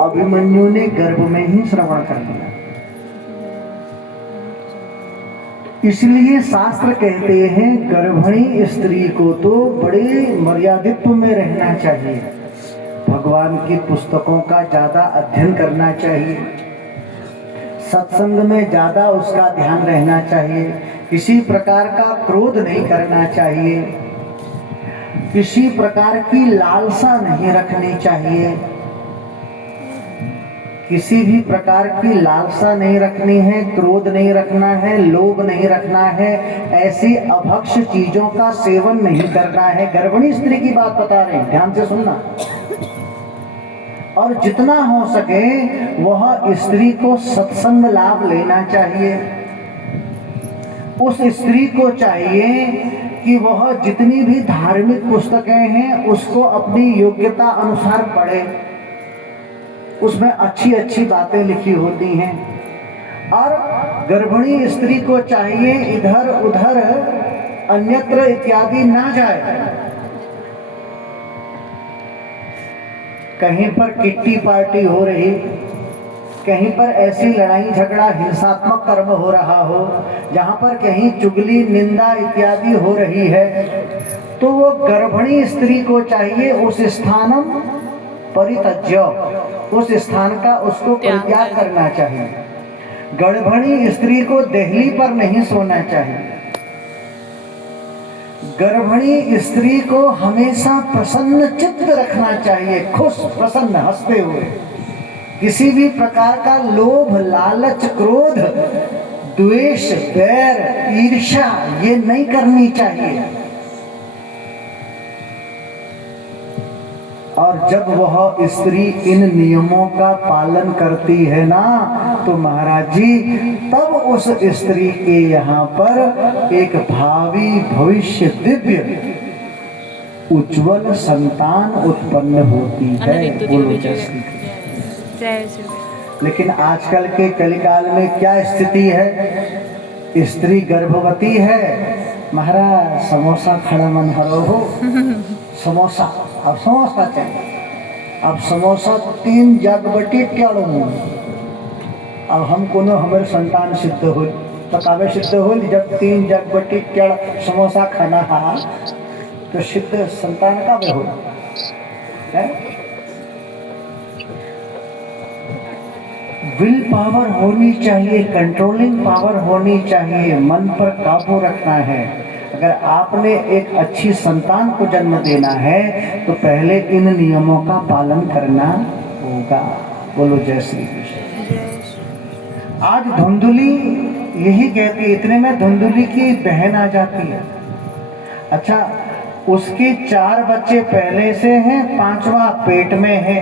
अभिमन्यु ने गर्भ में ही श्रवण कर लिया। इसलिए शास्त्र कहते हैं गर्भिणी स्त्री को तो बड़े मर्यादित्व में रहना चाहिए, भगवान की पुस्तकों का ज्यादा अध्ययन करना चाहिए, सत्संग में ज्यादा उसका ध्यान रहना चाहिए, किसी प्रकार का क्रोध नहीं करना चाहिए, किसी प्रकार की लालसा नहीं रखनी चाहिए, किसी भी प्रकार की लालसा नहीं रखनी है, क्रोध नहीं रखना है, लोभ नहीं रखना है, ऐसी अभक्ष चीजों का सेवन नहीं करना है। गर्भिणी स्त्री की बात बता रहे हैं, ध्यान से सुनना। और जितना हो सके वह स्त्री को सत्संग लाभ लेना चाहिए। उस स्त्री को चाहिए कि वह जितनी भी धार्मिक पुस्तकें हैं उसको अपनी योग्यता अनुसार पढ़े, उसमें अच्छी अच्छी बातें लिखी होती हैं। और गर्भिणी स्त्री को चाहिए इधर उधर अन्यत्र इत्यादि ना जाए। कहीं पर किट्टी पार्टी हो रही, कहीं पर ऐसी लड़ाई झगड़ा हिंसात्मक कर्म हो रहा हो, जहां पर कहीं चुगली निंदा इत्यादि हो रही है, तो वो गर्भिणी स्त्री को चाहिए उस स्थानम परित्यज्य, उस स्थान का उसको परित्याग करना चाहिए। गर्भिणी स्त्री को देहली पर नहीं सोना चाहिए। गर्भिणी स्त्री को हमेशा प्रसन्न चित्त रखना चाहिए, खुश प्रसन्न हंसते हुए। किसी भी प्रकार का लोभ लालच क्रोध द्वेष बैर ईर्ष्या ये नहीं करनी चाहिए। और जब वह स्त्री इन नियमों का पालन करती है ना, तो महाराज जी तब उस स्त्री के यहाँ पर एक भावी भविष्य दिव्य उज्जवल संतान उत्पन्न होती है। बोलो जय श्री कृष्ण। लेकिन आजकल के कलिकाल में क्या स्थिति है? स्त्री गर्भवती है, महाराज समोसा खड़ा मन हरो हो, समोसा, अब समोसा चाहिए, अब समोसा 3 जगबटी टेड़ो। अब हम कोनो हमारे संतान सिद्ध हो तो कावे सिद्ध हो, जब 3 जगबटी टेड़ समोसा खाना हा तो सिद्ध संतान कावे हो है? विल पावर होनी चाहिए, कंट्रोलिंग पावर होनी चाहिए, मन पर काबू रखना है। अगर आपने एक अच्छी संतान को जन्म देना है तो पहले इन नियमों का पालन करना होगा। बोलो जय श्री कृष्ण। आज धुंधुली यही कहती है, इतने में धुंधुली की बहन आ जाती है। अच्छा, उसके 4 बच्चे पहले से हैं, 5वां पेट में है।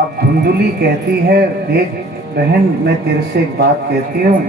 अब धुंधुली कहती है, देख बहन मैं तेरे से एक बात कहती हूँ,